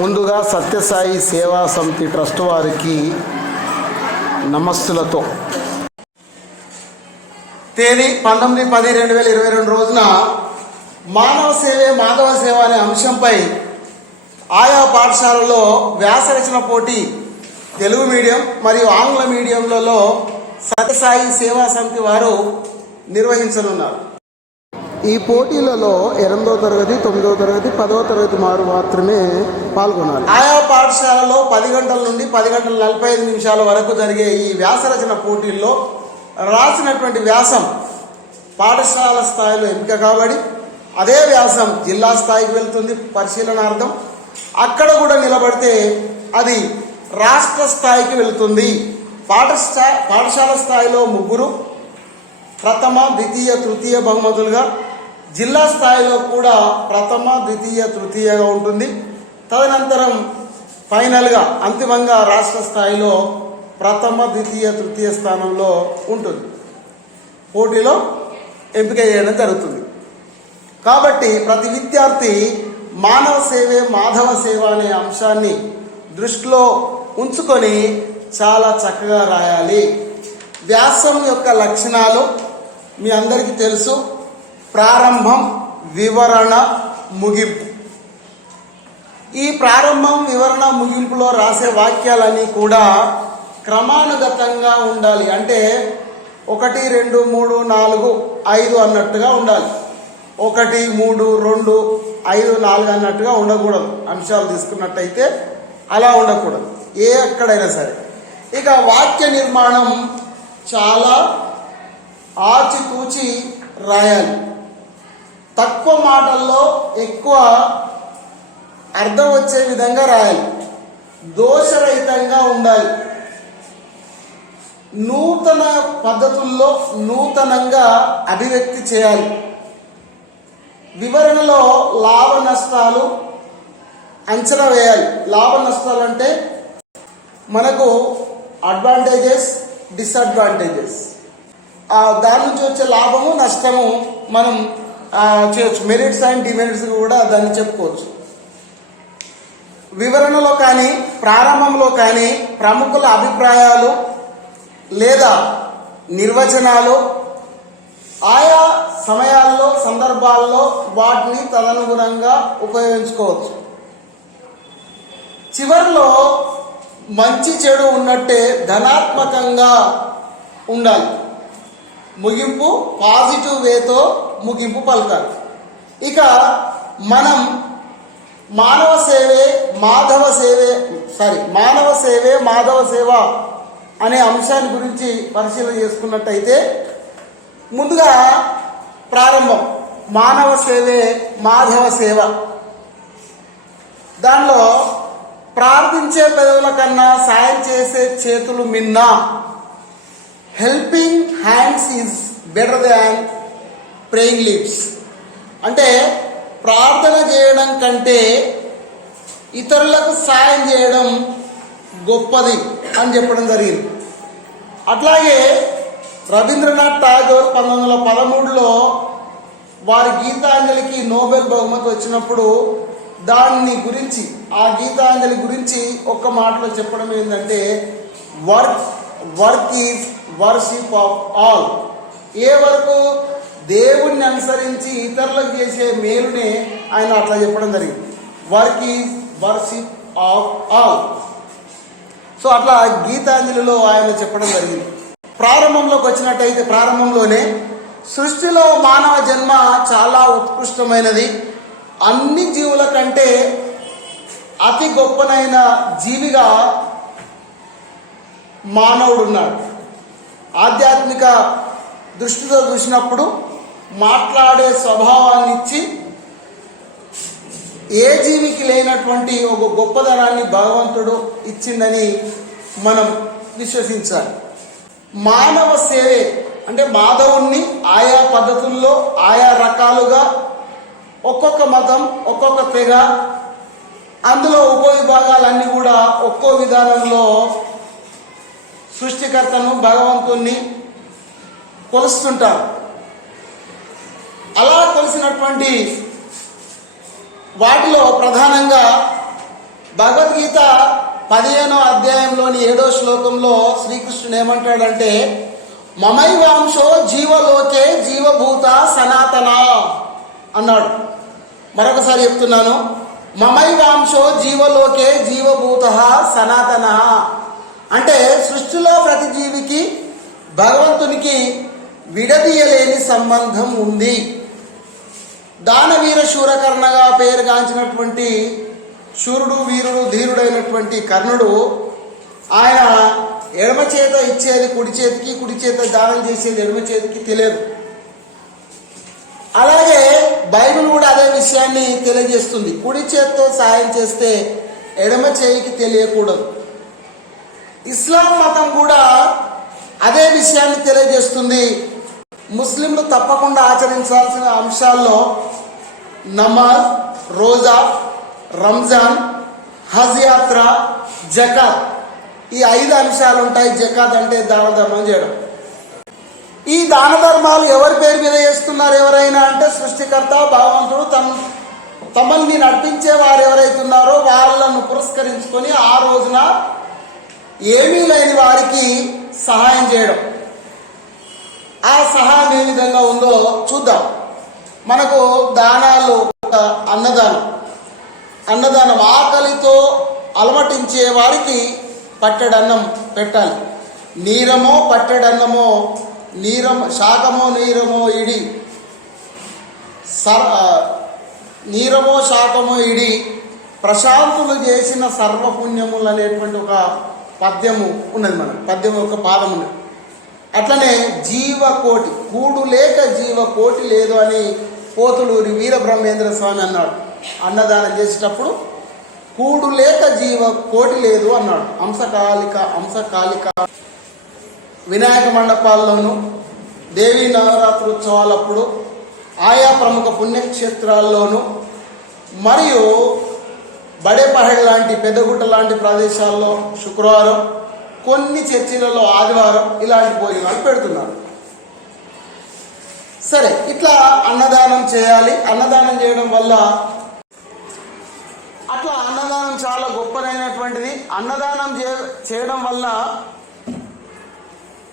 ముందుగా సత్యసాయి సేవా సమితి ట్రస్ట్ వారికి నమస్సులతో తేదీ పంతొమ్మిది పది రెండు వేల ఇరవై రెండు రోజున మానవ సేవే మాధవ సేవ అనే అంశంపై ఆయా పాఠశాలలో వ్యాసరచన పోటీ తెలుగు మీడియం మరియు ఆంగ్ల మీడియంలలో సత్యసాయి సేవా సమితి వారు నిర్వహించనున్నారు. ఈ పోటీలలో ఎనిమిదో తరగతి తొమ్మిదో తరగతి పదవ తరగతి వారు మాత్రమే పాల్గొనాలి. ఆయా పాఠశాలలో పది గంటల నుండి పది గంటల నలభై ఐదు నిమిషాల వరకు జరిగే ఈ వ్యాసరచన పోటీల్లో రాసినటువంటి వ్యాసం పాఠశాల స్థాయిలో ఎంపిక కాబడి అదే వ్యాసం జిల్లా స్థాయికి వెళ్తుంది పరిశీలనార్థం. అక్కడ కూడా నిలబడితే అది రాష్ట్ర స్థాయికి వెళుతుంది. పాఠశా పాఠశాల స్థాయిలో ముగ్గురు ప్రథమ ద్వితీయ తృతీయ బహుమతులుగా జిల్లా స్థాయిలో కూడా ప్రథమ ద్వితీయ తృతీయగా ఉంటుంది. తదనంతరం ఫైనల్గా అంతిమంగా రాష్ట్ర స్థాయిలో ప్రథమ ద్వితీయ తృతీయ స్థానంలో ఉంటుంది. పోటీలో ఎంపిక చేయడం జరుగుతుంది. కాబట్టి ప్రతి విద్యార్థి మానవ సేవే మాధవ సేవ అనే అంశాన్ని దృష్టిలో ఉంచుకొని చాలా చక్కగా రాయాలి. వ్యాసం యొక్క లక్షణాలు మీ అందరికీ తెలుసు. ప్రారంభం వివరణ ముగింపు. ఈ ప్రారంభం వివరణ ముగింపులో రాసే వాక్యాలన్నీ కూడా క్రమానుగతంగా ఉండాలి. అంటే ఒకటి రెండు మూడు నాలుగు ఐదు అన్నట్టుగా ఉండాలి. ఒకటి మూడు రెండు ఐదు నాలుగు అన్నట్టుగా ఉండకూడదు. అంశాలు తీసుకున్నట్టయితే అలా ఉండకూడదు. ఏ ఎక్కడైనా సరే. ఇక వాక్య నిర్మాణం చాలా ఆచితూచి రాయాలి. తక్కువ మాటల్లో ఎక్కువ అర్థం వచ్చే విధంగా రాయాలి. దోషరహితంగా ఉండాలి. నూతన పద్ధతుల్లో నూతనంగా అభివ్యక్తి చేయాలి. వివరణలో లాభ నష్టాలు అంచనా వేయాలి. లాభ నష్టాలు అంటే మనకు అడ్వాంటేజెస్ డిసడ్వాంటేజెస్ దాని నుంచి వచ్చే లాభము నష్టము మనం చేయొచ్చు. మెరిట్స్ అండ్ డిమెరిట్స్ కూడా దాన్ని చెప్పుకోవచ్చు. వివరణలో కానీ ప్రారంభంలో కానీ ప్రముఖుల అభిప్రాయాలు లేదా నిర్వచనాలు ఆయా సమయాల్లో సందర్భాల్లో వాటిని తదనుగుణంగా ఉపయోగించుకోవచ్చు. చివరిలో మంచి చెడు ఉన్నట్టే ధనాత్మకంగా ఉండాలి. ముగింపు పాజిటివ్ వేతో ముగింపు పలుకారు ఇక మనం మానవ సేవే మాధవ సేవే సారీ మానవ సేవే మాధవ సేవ అనే అంశాన్ని గురించి పరిశీలన చేసుకున్నట్టయితే ముందుగా ప్రారంభం. మానవ సేవే మాధవ సేవ. దానిలో ప్రార్థించే పెదవుల కన్నా సాయం చేసే చేతులు మిన్నా. Helping hands is better than praying leaves అంటే ప్రార్థన చేయడం కంటే ఇతరులకు సాయం చేయడం గొప్పది అని చెప్పడం జరిగింది. అట్లాగే రవీంద్రనాథ్ ఠాగూర్ పంతొమ్మిది వందల పదమూడులో వారి గీతాంజలికి నోబెల్ బహుమతి వచ్చినప్పుడు దాన్ని గురించి ఆ గీతాంజలి గురించి ఒక్క మాటలో చెప్పడం ఏంటంటే work work is worship of all. ఏ వరకు దేవుణ్ణి అనుసరించి ఇతరులకు చేసే మేలునే ఆయన అట్లా చెప్పడం జరిగింది. Work is worship of all so అట్లా గీతాంజలిలో ఆయన చెప్పడం జరిగింది. ప్రారంభంలోకి వచ్చినట్టయితే ప్రారంభంలోనే సృష్టిలో మానవ జన్మ చాలా ఉత్కృష్టమైనది. అన్ని జీవుల కంటే అతి గొప్పనైన జీవిగా మానవుడు ఉన్నాడు ఆధ్యాత్మిక దృష్టితో చూసినప్పుడు మాట్లాడే స్వభావాన్ని ఇచ్చి ఏ జీవికి లేనటువంటి ఒక గొప్పదనాన్ని భగవంతుడు ఇచ్చిందని మనం విశ్వసించాలి. మానవ సేవే అంటే మాధవుణ్ణి ఆయా పద్ధతుల్లో ఆయా రకాలుగా ఒక్కొక్క మతం ఒక్కొక్క తెగ అందులో ఉపవిభాగాలన్నీ కూడా ఒక్కో విధానంలో సృష్టికర్తను భగవంతుణ్ణి కొలుస్తుంటారు. అలా తెలిసినటువంటి వాటిలో ప్రధానంగా భగవద్గీత పదిహేనో అధ్యాయంలోని ఏడో శ్లోకంలో శ్రీకృష్ణుడు ఏమంటాడంటే మమైవాంశో జీవలోకే జీవభూత సనాతన అన్నాడు. మరొకసారి చెప్తున్నాను మమైవాంశో జీవలోకే జీవభూత సనాతన. అంటే సృష్టిలో ప్రతి జీవికి భగవంతునికి విడదీయలేని సంబంధం ఉంది. దానవీర శూరకర్ణగా పేరుగాంచినటువంటి శూరుడు వీరుడు ధీరుడైనటువంటి కర్ణుడు ఆయన ఎడమ చేత ఇచ్చేది కుడి చేతికి కుడి చేత దానం చేసేది ఎడమ చేతికి తెలియదు. అలాగే బైబిల్ కూడా అదే విషయాన్ని తెలియజేస్తుంది. కుడి చేత్తో సాయం చేస్తే ఎడమ చేయికి తెలియకూడదు. ఇస్లాం మతం కూడా అదే విషయాన్ని తెలియజేస్తుంది. ముస్లింలు తప్పకుండా ఆచరించాల్సిన అంశాల్లో నమాజ్ రోజా రంజాన్ హజ్ యాత్ర జకాత్. ఈ ఐదు అంశాలు ఉంటాయి. జకాత్ అంటే దాన ధర్మం చేయడం. ఈ దాన ధర్మాలు ఎవరి పేరు మీద చేస్తున్నారు ఎవరైనా అంటే సృష్టికర్త భగవంతుడు తమ తమల్ని నడిపించే వారు ఎవరైతున్నారో వాళ్ళను పురస్కరించుకొని ఆ రోజున ఏమీ లేని వారికి సహాయం చేయడం. ఆ సహాయం ఏ విధంగా ఉందో చూద్దాం. మనకు దానాలు ఒక అన్నదానం. అన్నదానం ఆకలితో అలమటించే వారికి పట్టెడన్నం పెట్టాలి. నీరమో పట్టెడన్నమో నీరం శాఖమో నీరమో ఇడి. సర్ నీరమో శాఖమో ఇడి ప్రశాంతులు చేసిన సర్వపుణ్యములు అనేటువంటి ఒక పద్యము ఉన్నది మనం పద్యం ఒక పాదం ఉన్నది అట్లనే జీవకోటి కూడు లేక జీవకోటి లేదు అని పోతులూరి వీరబ్రహ్మేంద్ర స్వామి అన్నాడు. అన్నదానం చేసేటప్పుడు కూడు లేక జీవ కోటి లేదు అన్నాడు. అంశకాలిక అంశకాలిక వినాయక మండపాల్లోనూ దేవీ నవరాత్రోత్సవాలప్పుడు ఆయా ప్రముఖ పుణ్యక్షేత్రాల్లోనూ మరియు బడేపహడ్ లాంటి పెద్దగుట్ట లాంటి ప్రదేశాల్లో శుక్రవారం కొన్ని చర్చిలలో ఆదివారం ఇలాంటి భోజనాలు పెడుతున్నారు. సరే ఇట్లా అన్నదానం చేయాలి. అన్నదానం చేయడం వల్ల అట్లా అన్నదానం చాలా గొప్పదైనటువంటిది. అన్నదానం చే చేయడం వల్ల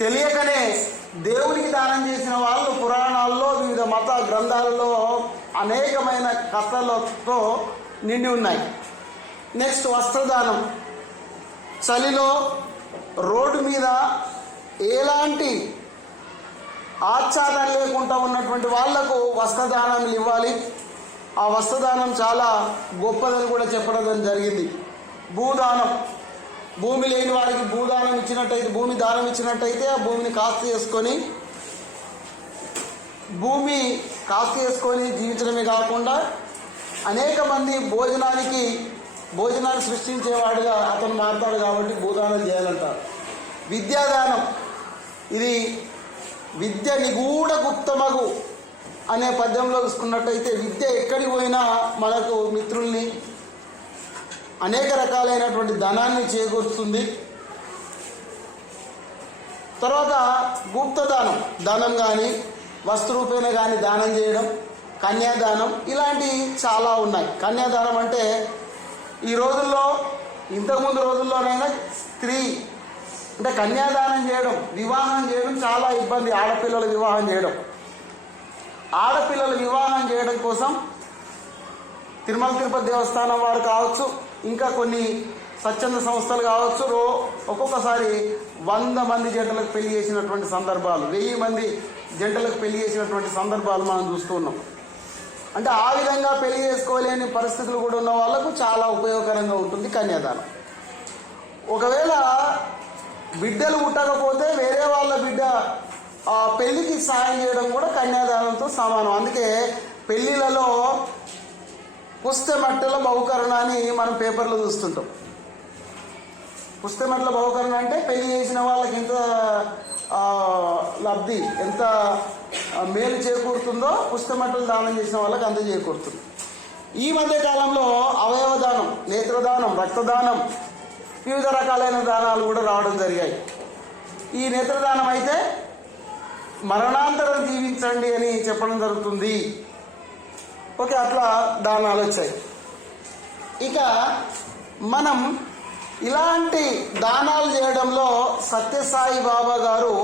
తెలియకనే దేవునికి దానం చేసిన వాళ్ళు పురాణాల్లో వివిధ మత గ్రంథాలలో అనేకమైన కథలతో నిండి ఉన్నాయి. నెక్స్ట్ వస్త్రదానం. చలిలో రోడ్డు మీద ఎలాంటి ఆచ్ఛాదన లేకుండా ఉన్నటువంటి వాళ్ళకు వస్త్రదానాలు ఇవ్వాలి. ఆ వస్త్రదానం చాలా గొప్పదని కూడా చెప్పడం జరిగింది. భూదానం. భూమి లేని వారికి భూదానం ఇచ్చినట్టయితే భూమి దానం ఇచ్చినట్టయితే ఆ భూమిని కాస్త చేసుకొని భూమి కాస్త చేసుకొని జీవించడమే కాకుండా అనేక మంది భోజనానికి భోజనాన్ని సృష్టించేవాడుగా అతను మారుతాడు కాబట్టి భూదానం చేయాలంటారు. విద్యాదానం. ఇది విద్య నిగూఢ గుప్తమగు అనే పద్యంలో చూసుకున్నట్టయితే విద్య ఎక్కడికి పోయినా మనకు మిత్రుల్ని అనేక రకాలైనటువంటి ధనాన్ని చేకూరుస్తుంది. తర్వాత గుప్తదానం. దానం కానీ వస్తురూపేణ కానీ దానం చేయడం కన్యాదానం ఇలాంటివి చాలా ఉన్నాయి. కన్యాదానం అంటే ఈ రోజుల్లో ఇంతకుముందు రోజుల్లోనైనా స్త్రీ అంటే కన్యాదానం చేయడం వివాహం చేయడం చాలా ఇబ్బంది. ఆడపిల్లల వివాహం చేయడం. ఆడపిల్లల వివాహం చేయడం కోసం తిరుమల తిరుపతి దేవస్థానం వారు కావచ్చు ఇంకా కొన్ని స్వచ్ఛంద సంస్థలు కావచ్చు రో ఒక్కొక్కసారి వంద మంది జంటలకు పెళ్ళి చేసినటువంటి సందర్భాలు వెయ్యి మంది జంటలకు పెళ్ళి చేసినటువంటి సందర్భాలు మనం చూస్తూ ఉన్నాం. అంటే ఆ విధంగా పెళ్ళి చేసుకోలేని పరిస్థితులు కూడా ఉన్న వాళ్ళకు చాలా ఉపయోగకరంగా ఉంటుంది కన్యాదానం. ఒకవేళ బిడ్డలు పుట్టకపోతే వేరే వాళ్ళ బిడ్డ ఆ పెళ్ళికి సాయం చేయడం కూడా కన్యాదానంతో సమానం. అందుకే పెళ్ళిళ్ళలో పుస్తమట్టల బహుకరణ అని మనం పేపర్లో చూస్తుంటాం. పుస్తమట్టల బహుకరణ అంటే పెళ్ళి చేసిన వాళ్ళకి ఎంత లబ్ధి ఎంత మేలు చేకూరుతుందో పుస్తమట్టలు దానం చేసిన వాళ్ళకి అంత చేకూరుతుంది. ఈ మధ్య కాలంలో అవయవ దానం నేత్రదానం రక్తదానం వివిధ రకాలైన దానాలు కూడా రావడం జరిగాయి. ఈ నేత్రదానం అయితే మరణాంతరం జీవించండి అని చెప్పడం జరుగుతుంది. ఓకే అట్లా దానాలు వచ్చాయి. ఇక మనం ఇలాంటి దానాలు చేయడంలో సత్యసాయి బాబా గారు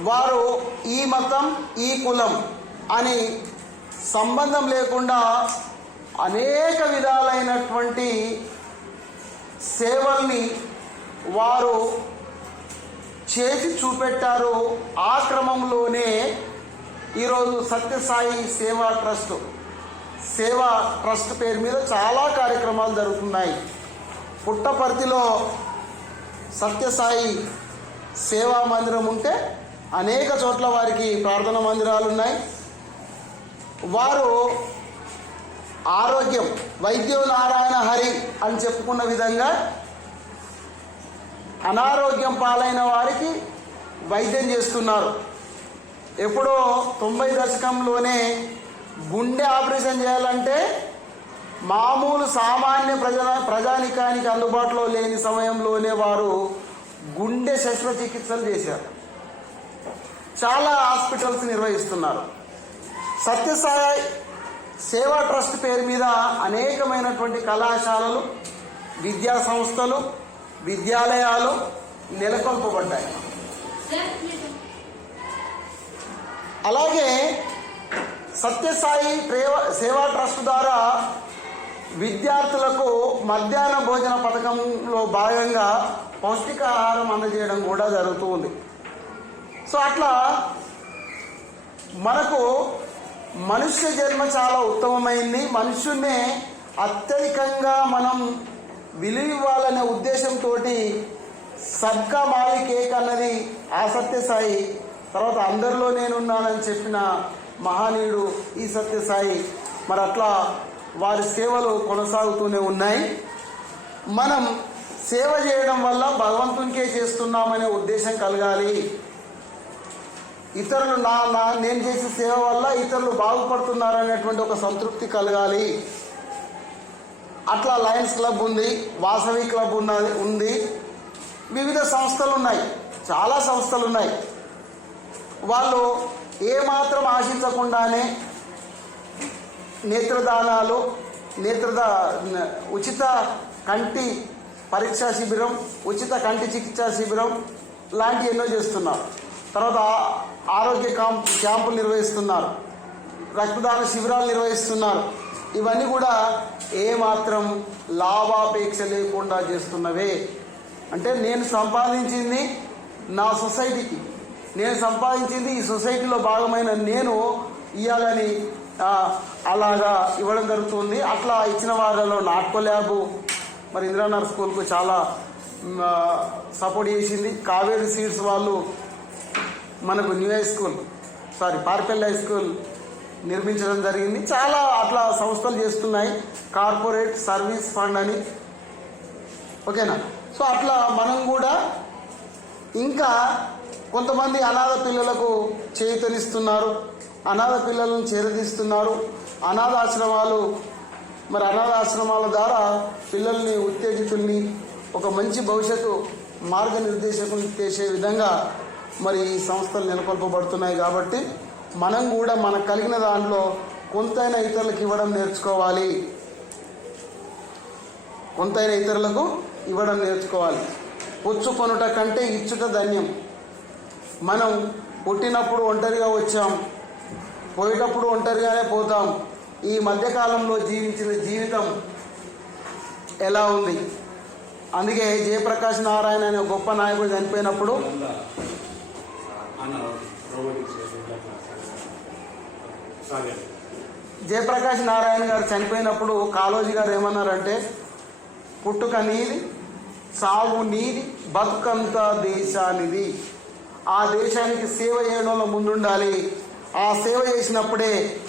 వారు ఈ మతం ఈ కులం అని సంబంధం లేకుండా అనేక విధాలైనటువంటి సేవల్ని వారు చేసి చూపెట్టారు ఆ క్రమంలోనే ఈరోజు సత్యసాయి సేవా ట్రస్ట్ సేవా ట్రస్ట్ పేరు మీద చాలా కార్యక్రమాలు జరుగుతున్నాయి. పుట్టపర్తిలో సత్యసాయి సేవా మందిరం ఉంటే అనేక చోట్ల వారికి ప్రార్థన మందిరాలు ఉన్నాయి. వారు ఆరోగ్యం వైద్యో నారాయణ హరి అని చెప్పుకున్న విధంగా అనారోగ్యం పాలైన వారికి వైద్యం చేస్తున్నారు. ఎప్పుడో తొంభై దశకంలోనే గుండె ఆపరేషన్ చేయాలంటే మామూలు సామాన్య ప్రజా ప్రజానికానికి అందుబాటులో లేని సమయంలోనే వారు గుండె శస్త్రచికిత్సలు చేశారు. చాలా హాస్పిటల్స్ నిర్వహిస్తున్నారు. సత్యసాయి సేవా ట్రస్ట్ పేరు మీద అనేకమైనటువంటి కళాశాలలు విద్యా సంస్థలు విద్యాలయాలు నెలకొల్పబడ్డాయి. అలాగే సత్యసాయి ప్రేవ సేవా ట్రస్ట్ ద్వారా విద్యార్థులకు మధ్యాహ్న భోజన పథకంలో భాగంగా పౌష్టికాహారం అందజేయడం కూడా జరుగుతూ ఉంది. సో అట్లా మనకు మనుష్య జన్మ చాలా ఉత్తమమైంది. మనుషున్నే అత్యధికంగా మనం విలువివ్వాలనే ఉద్దేశంతో సబ్కా మాలి కేక్ అన్నది ఆ సత్యసాయి తర్వాత అందరిలో నేనున్నానని చెప్పిన మహానీయుడు ఈ సత్యసాయి మరి అట్లా వారి సేవలు కొనసాగుతూనే ఉన్నాయి. మనం సేవ చేయడం వల్ల భగవంతునికే చేస్తున్నామనే ఉద్దేశం కలగాలి. ఇతరులు నా నా నేను చేసే సేవ వల్ల ఇతరులు బాగుపడుతున్నారు అనేటువంటి ఒక సంతృప్తి కలగాలి. అట్లా లయన్స్ క్లబ్ ఉంది వాసవి క్లబ్ ఉన్నది ఉంది. వివిధ సంస్థలు ఉన్నాయి చాలా సంస్థలు ఉన్నాయి. వాళ్ళు ఏమాత్రం ఆశించకుండానే నేత్రదానాలు నేత్రదా ఉచిత కంటి పరీక్షా శిబిరం ఉచిత కంటి చికిత్సా శిబిరం లాంటివి ఎన్నో చేస్తున్నారు. తర్వాత ఆరోగ్య క్యాంప్ క్యాంపులు నిర్వహిస్తున్నారు. రక్తదాన శిబిరాలు నిర్వహిస్తున్నారు. ఇవన్నీ కూడా ఏమాత్రం లాభాపేక్ష లేకుండా చేస్తున్నవే. అంటే నేను సంపాదించింది నా సొసైటీకి. నేను సంపాదించింది ఈ సొసైటీలో భాగమైన నేను ఇవ్వాలని అలాగా ఇవ్వడం జరుగుతుంది. అట్లా ఇచ్చిన వారిలో నాట్కో ల్యాబు మరి ఇందిరానగర్ స్కూల్కు చాలా సపోర్ట్ చేసింది. కావేరీ సీడ్స్ వాళ్ళు మనకు new high school sorry Parpalli high school నిర్మించడం జరిగింది. చాలా అట్లా సంస్థలు చేస్తున్నాయి. కార్పొరేట్ సర్వీస్ ఫండ్ అని. ఓకేనా? సో అట్లా మనం కూడా ఇంకా కొంతమంది అనాథ పిల్లలకు చేయుతనిస్తున్నారు అనాథ పిల్లలను చేరదీస్తున్నారు. అనాథ ఆశ్రమాలు మరి అనాథ ఆశ్రమాల ద్వారా పిల్లల్ని ఉత్తేజితుల్ని ఒక మంచి భవిష్యత్తు మార్గనిర్దేశకులు చేసే విధంగా మరి ఈ సంస్థలు నెలకొల్పబడుతున్నాయి కాబట్టి మనం కూడా మనకు కలిగిన దాంట్లో కొంతైనా ఇతరులకు ఇవ్వడం నేర్చుకోవాలి. కొంతైనా ఇతరులకు ఇవ్వడం నేర్చుకోవాలి. పుచ్చుకొనుట కంటే ఇచ్చుట ధన్యం. మనం పుట్టినప్పుడు ఒంటరిగా వచ్చాం. పోయేటప్పుడు ఒంటరిగానే పోతాం. ఈ మధ్యకాలంలో జీవించిన జీవితం ఎలా ఉంది? అందుకే జయప్రకాష్ నారాయణ అనే గొప్ప నాయకుడు చనిపోయినప్పుడు జయప్రకాష్ నారాయణ గారు చనిపోయినప్పుడు కాళోజీ గారు ఏమన్నారంటే పుట్టుక నీది సాగు నీది బతుకంత దేశానిది. ఆ దేశానికి సేవ చేయడంలో ముందుండాలి. ఆ సేవ చేసినప్పుడే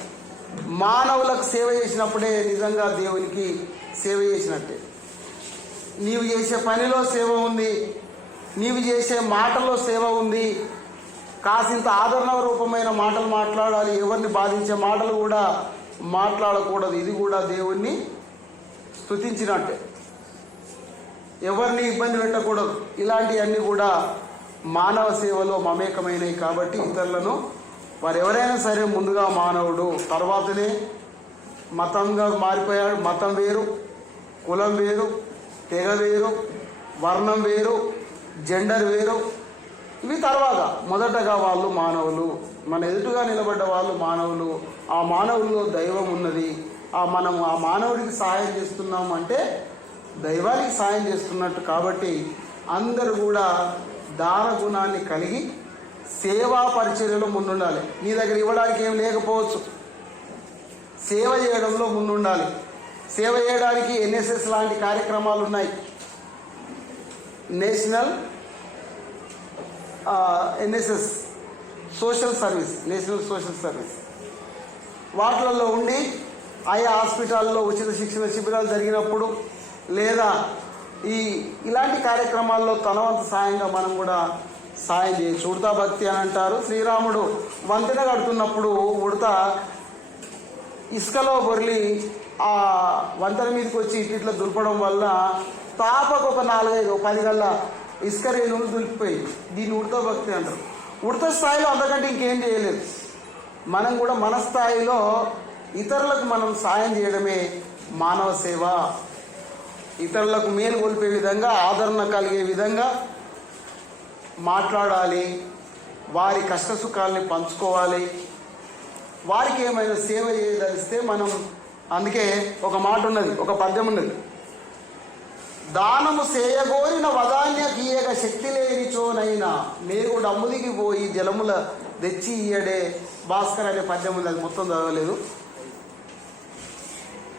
మానవులకు సేవ చేసినప్పుడే నిజంగా దేవునికి సేవ చేసినట్టే. నీవు చేసే పనిలో సేవ ఉంది. నీవు చేసే మాటలో సేవ ఉంది. కాసింత ఆదరణ రూపమైన మాటలు మాట్లాడాలి. ఎవరిని బాధించే మాటలు కూడా మాట్లాడకూడదు. ఇది కూడా దేవుణ్ణి స్తుతించినట్టే. ఎవరిని ఇబ్బంది పెట్టకూడదు. ఇలాంటివన్నీ కూడా మానవ సేవలో మమేకమైనవి కాబట్టి ఇతరులను వారు ఎవరైనా సరే ముందుగా మానవుడు. తర్వాతనే మతంగా మారిపోయాడు. మతం వేరు కులం వేరు తెగ వేరు వర్ణం వేరు జెండర్ వేరు ఇవి తర్వాత మొదటగా వాళ్ళు మానవులు మన ఎదుటిగా నిలబడ్డ వాళ్ళు మానవులు. ఆ మానవుల్లో దైవం ఉన్నది. ఆ మనం ఆ మానవుడికి సహాయం చేస్తున్నాం అంటే దైవానికి సాయం చేస్తున్నట్టు కాబట్టి అందరూ కూడా దాన గుణాన్ని కలిగి సేవా పరిచర్యలో ముందుండాలి. నీ దగ్గర ఇవ్వడానికి ఏం లేకపోవచ్చు. సేవ చేయడంలో ముందుండాలి. సేవ చేయడానికి ఎన్ఎస్ఎస్ లాంటి కార్యక్రమాలు ఉన్నాయి. National NSS social service national social service వాటిలలో ఉండి ఆయా హాస్పిటాల్లో ఉచిత శిక్షణ శిబిరాలు జరిగినప్పుడు లేదా ఈ ఇలాంటి కార్యక్రమాల్లో తనవంత సాయంగా మనం కూడా సాయం చేయొచ్చు. ఉడతా భక్తి అని అంటారు. శ్రీరాముడు వంతెన కడుతున్నప్పుడు ఉడత ఇసుకలో బొర్లి ఆ వంతెన మీదకి వచ్చి ఇట్లా దులపడం వల్ల తాపకు ఒక నాలుగైదు పది గల్ల ఇసుక రేణువులు దులిపిపోయింది దీన్ని ఉడత భక్తి అంటారు. ఉడత స్థాయిలో అంతకంటే ఇంకేం చేయలేదు. మనం కూడా మన స్థాయిలో ఇతరులకు మనం సాయం చేయడమే మానవ సేవ. ఇతరులకు మేలు కొలిపే విధంగా ఆదరణ కలిగే విధంగా మాట్లాడాలి. వారి కష్ట సుఖాల్ని పంచుకోవాలి. వారికి ఏమైనా సేవ చేయదలిస్తే మనం అందుకే ఒక మాట ఉన్నది ఒక పద్యం ఉన్నది. దానము చేయగోరిన వదాన్య గీయగ శక్తి లేనిచోనైనా నేగుడు అమ్ముదికి పోయి జలముల తెచ్చి ఇయ్యడే భాస్కర్ అనే పద్యం ఉంది అది మొత్తం చదవలేదు.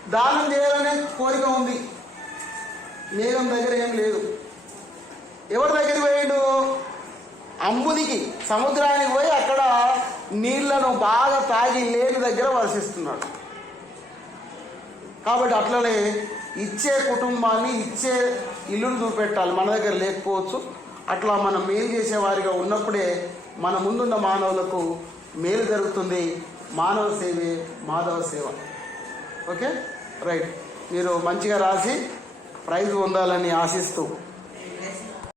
దానం చేయాలనే కోరిక ఉంది. నేరం దగ్గర ఏం లేదు. ఎవరి దగ్గరికి పోయాడు? అంబుదికి సముద్రానికి పోయి అక్కడ నీళ్ళను బాగా తాగి లేని దగ్గర వర్షిస్తున్నాడు కాబట్టి అట్లనే ఇచ్చే కుటుంబాన్ని ఇచ్చే ఇల్లును చూపెట్టాలి మన దగ్గర లేకపోవచ్చు. అట్లా మనం మేలు చేసేవారిగా ఉన్నప్పుడే మన ముందున్న మానవులకు మేలు జరుగుతుంది. మానవ సేవే మాధవ సేవ. ఓకే? రైట్. మీరు మంచిగా రాసి ప్రైజ్ పొందాలని ఆశిస్తూ